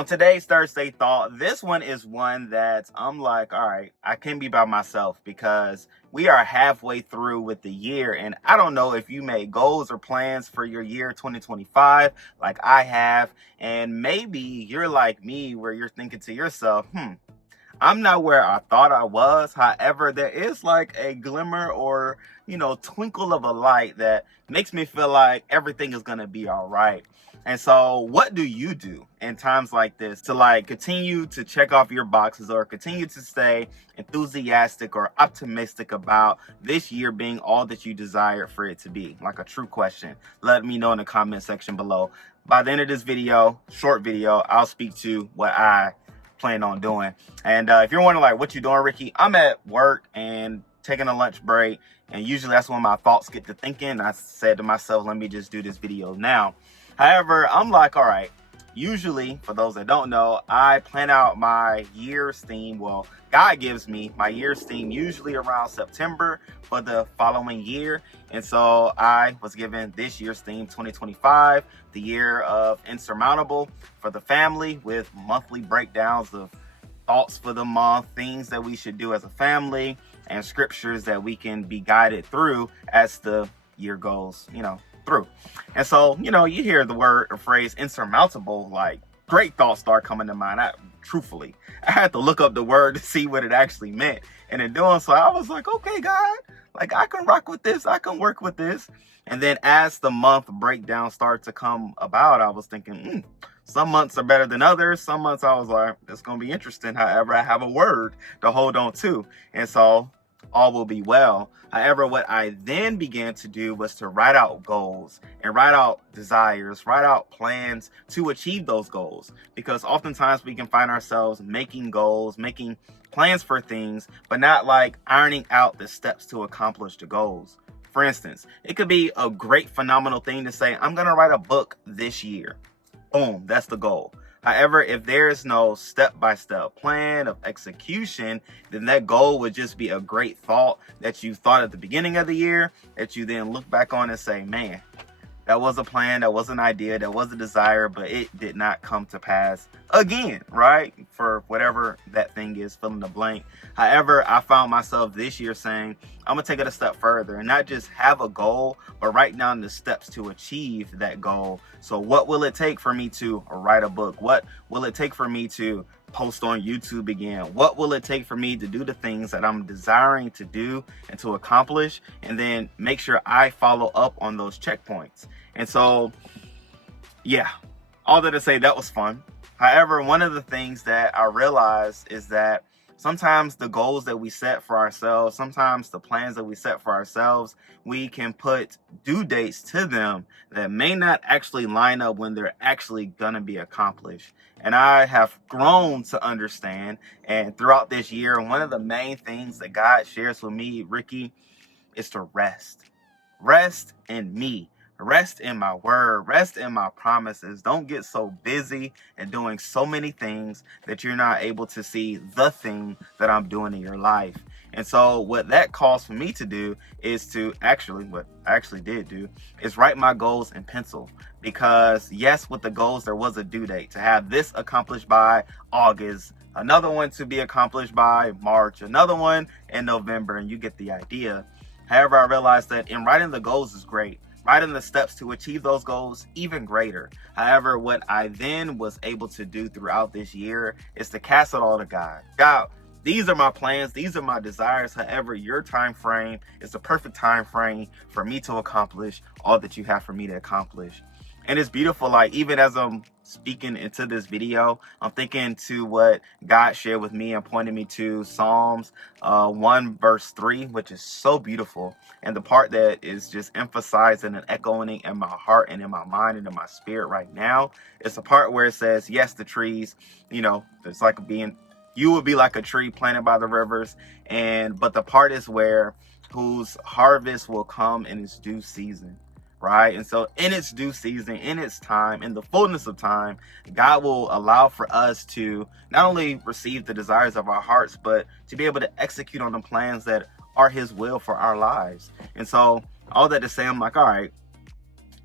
On today's Thursday Thought, this one is one that I'm like, all right, I can't be by myself because we are halfway through with the year. And I don't know if you made goals or plans for your year 2025 like I have. And maybe you're like me where you're thinking to yourself, I'm not where I thought I was. However, there is like a glimmer or, twinkle of a light that makes me feel like everything is going to be all right. And so what do you do in times like this to like continue to check off your boxes or continue to stay enthusiastic or optimistic about this year being all that you desire for it to be? Like a true question. Let me know in the comment section below. By the end of this video, short video, I'll speak to what I plan on doing. And if you're wondering like what you doing, Ricky, I'm at work and taking a lunch break, and usually that's when my thoughts get to thinking. I said to myself, let me just do this video now. However, I'm like, all right, usually for those that don't know, I plan out my year's theme. Well, God gives me my year's theme usually around September for the following year. And so I was given this year's theme 2025, the year of insurmountable for the family, with monthly breakdowns of thoughts for the month, things that we should do as a family, and scriptures that we can be guided through as the year goes, through. And so, you hear the word or phrase insurmountable, like great thoughts start coming to mind. Truthfully, I had to look up the word to see what it actually meant. And in doing so, I was like, okay, God, like I can rock with this. I can work with this. And then as the month breakdown started to come about, I was thinking, some months are better than others. Some months I was like, it's going to be interesting. However, I have a word to hold on to. And so all will be well. However, what I then began to do was to write out goals and write out desires, write out plans to achieve those goals. Because oftentimes we can find ourselves making goals, making plans for things, but not like ironing out the steps to accomplish the goals. For instance, it could be a great, phenomenal thing to say, I'm going to write a book this year. Boom, that's the goal. However, if there is no step-by-step plan of execution, then that goal would just be a great thought that you thought at the beginning of the year that you then look back on and say, man, that was a plan, that was an idea, that was a desire, but it did not come to pass again, right? For whatever that thing is, fill in the blank. However, I found myself this year saying, I'm going to take it a step further and not just have a goal, but write down the steps to achieve that goal. So what will it take for me to write a book? What will it take for me to post on YouTube again? What will it take for me to do the things that I'm desiring to do and to accomplish? And then make sure I follow up on those checkpoints. And so, yeah, all that to say, that was fun. However, one of the things that I realized is that sometimes the goals that we set for ourselves, sometimes the plans that we set for ourselves, we can put due dates to them that may not actually line up when they're actually going to be accomplished. And I have grown to understand, and throughout this year, one of the main things that God shares with me, Ricky, is to rest. Rest in me. Rest in my word, rest in my promises. Don't get so busy and doing so many things that you're not able to see the thing that I'm doing in your life. And so what that calls for me to do is to what I actually did do is write my goals in pencil. Because yes, with the goals, there was a due date to have this accomplished by August, another one to be accomplished by March, another one in November, and you get the idea. However, I realized that in writing the goals is great. Writing the steps to achieve those goals, even greater. However, what I then was able to do throughout this year is to cast it all to God. God, these are my plans. These are my desires. However, your time frame is the perfect time frame for me to accomplish all that you have for me to accomplish. And it's beautiful, like even as I'm speaking into this video, I'm thinking to what God shared with me and pointed me to Psalms 1 verse 3, which is so beautiful. And the part that is just emphasizing and echoing in my heart and in my mind and in my spirit right now, it's the part where it says, yes, the trees, it's like you would be like a tree planted by the rivers. But the part is where whose harvest will come in its due season. Right. And so in its due season, in its time, in the fullness of time, God will allow for us to not only receive the desires of our hearts, but to be able to execute on the plans that are his will for our lives. And so all that to say, I'm like, all right,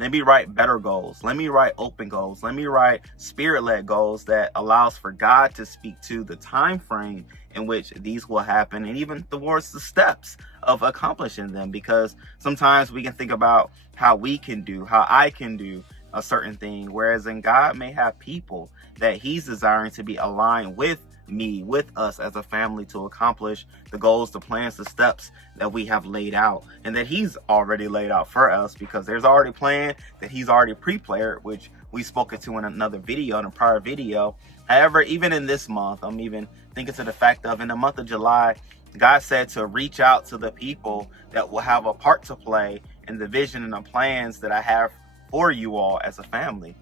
Let me write better goals. Let me write open goals. Let me write spirit-led goals that allows for God to speak to the time frame in which these will happen, and even towards the steps of accomplishing them. Because sometimes we can think about how we can do, how I can do a certain thing, whereas in God may have people that he's desiring to be aligned with me, with us as a family, to accomplish the goals, the plans, the steps that we have laid out, and that he's already laid out for us, because there's already a plan that he's already pre-planned, which we spoke to in another video, in a prior video. However, even in this month, I'm even thinking to the fact of, in the month of July, God said to reach out to the people that will have a part to play in the vision and the plans that I have for you all as a family.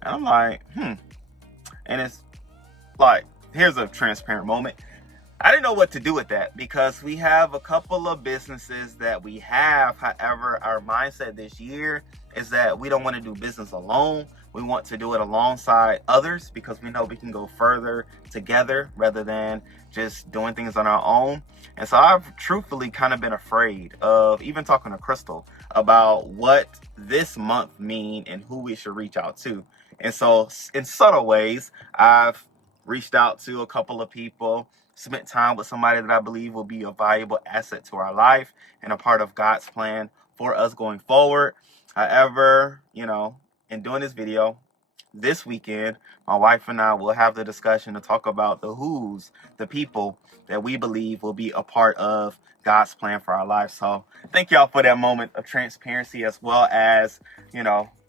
And I'm like, and it's like, here's a transparent moment. I didn't know what to do with that, because we have a couple of businesses that we have. However, our mindset this year is that we don't want to do business alone. We want to do it alongside others, because we know we can go further together rather than just doing things on our own. And so I've truthfully kind of been afraid of even talking to Crystal about what this month mean and who we should reach out to. And so in subtle ways, I've reached out to a couple of people, spent time with somebody that I believe will be a valuable asset to our life and a part of God's plan for us going forward. However, in doing this video this weekend, my wife and I will have the discussion to talk about the who's, the people that we believe will be a part of God's plan for our life. So thank y'all for that moment of transparency, as well as,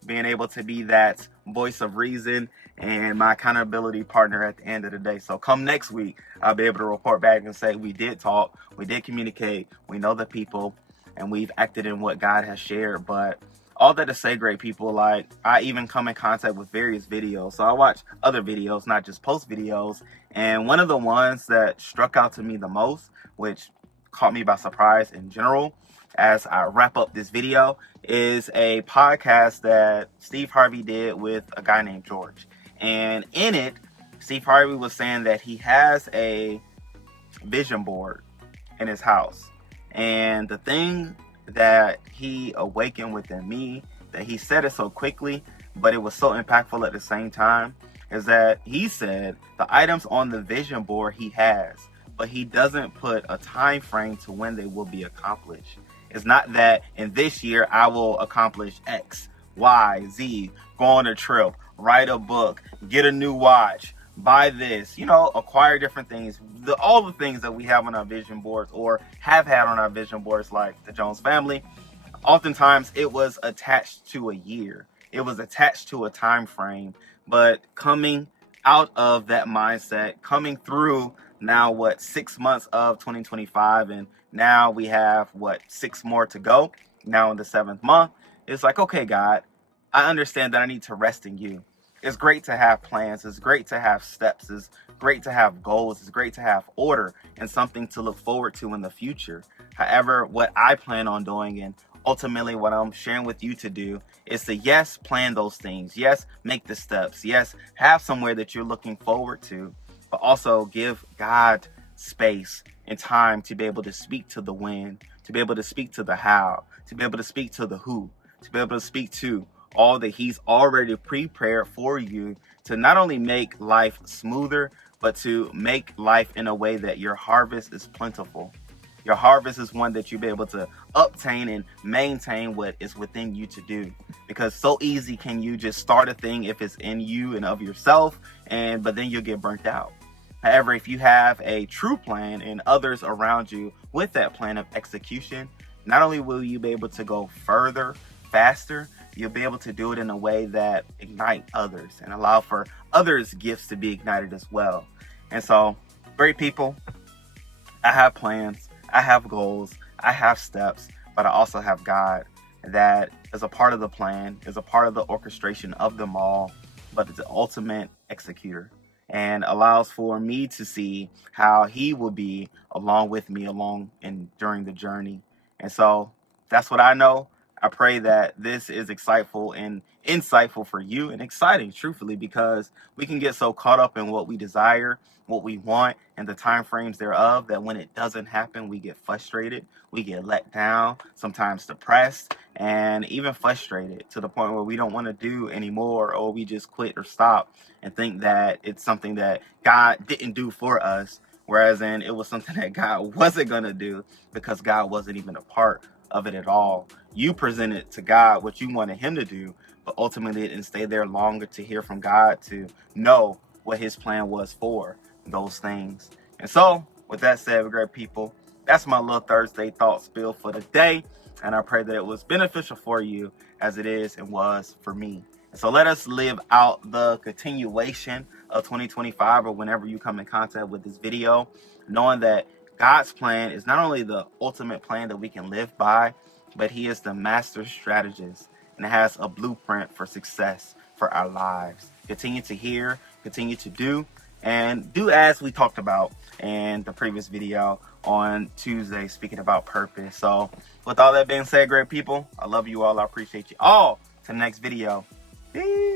being able to be that voice of reason and my accountability partner at the end of the day. So come next week, I'll be able to report back and say we did talk, we did communicate, we know the people, and we've acted in what God has shared. But all that to say, great people, like, I even come in contact with various videos. So I watch other videos, not just post videos. And one of the ones that struck out to me the most, which caught me by surprise in general, as I wrap up this video, is a podcast that Steve Harvey did with a guy named George. And in it, Steve Harvey was saying that he has a vision board in his house. And the thing that he awakened within me, that he said it so quickly, but it was so impactful at the same time, is that he said the items on the vision board he has, but he doesn't put a time frame to when they will be accomplished. It's not that in this year I will accomplish X, Y, Z, go on a trip, write a book, get a new watch, buy this, acquire different things. All the things that we have on our vision boards, or have had on our vision boards, like the Jones family, oftentimes it was attached to a year. It was attached to a time frame. But coming out of that mindset, coming through now 6 months of 2025, and now we have 6 more to go, now in the 7th month, it's like, okay, God, I understand that I need to rest in you. It's great to have plans. It's great to have steps. It's great to have goals. It's great to have order and something to look forward to in the future. However, what I plan on doing, and ultimately what I'm sharing with you to do, is to, yes, plan those things. Yes, make the steps. Yes, have somewhere that you're looking forward to, but also give God space and time to be able to speak to the when, to be able to speak to the how, to be able to speak to the who, to be able to speak to all that he's already prepared for you, to not only make life smoother, but to make life in a way that your harvest is plentiful. Your harvest is one that you'll be able to obtain and maintain what is within you to do. Because so easy can you just start a thing if it's in you and of yourself, but then you'll get burnt out. However, if you have a true plan and others around you with that plan of execution, not only will you be able to go further, faster, you'll be able to do it in a way that ignite others and allow for others' gifts to be ignited as well. And so, great people, I have plans, I have goals, I have steps, but I also have God that is a part of the plan, is a part of the orchestration of them all, but it's the ultimate executor, and allows for me to see how he will be along with me during the journey. And so that's what I know. I pray that this is insightful for you and exciting, truthfully, because we can get so caught up in what we desire, what we want, and the time frames thereof that when it doesn't happen, we get frustrated, we get let down, sometimes depressed, and even frustrated to the point where we don't want to do anymore, or we just quit or stop and think that it's something that God didn't do for us, whereas in it was something that God wasn't going to do because God wasn't even a part of it at all. You presented to God what you wanted him to do, but ultimately it didn't stay there longer to hear from God, to know what his plan was for those things. And so, with that said, great people, that's my little Thursday thought spill for the day. And I pray that it was beneficial for you as it is and was for me. And so let us live out the continuation of 2025, or whenever you come in contact with this video, knowing that God's plan is not only the ultimate plan that we can live by, but he is the master strategist and has a blueprint for success for our lives. Continue to hear, continue to do, and do as we talked about in the previous video on Tuesday, speaking about purpose. So with all that being said, great people, I love you all. I appreciate you all. To the next video. Peace.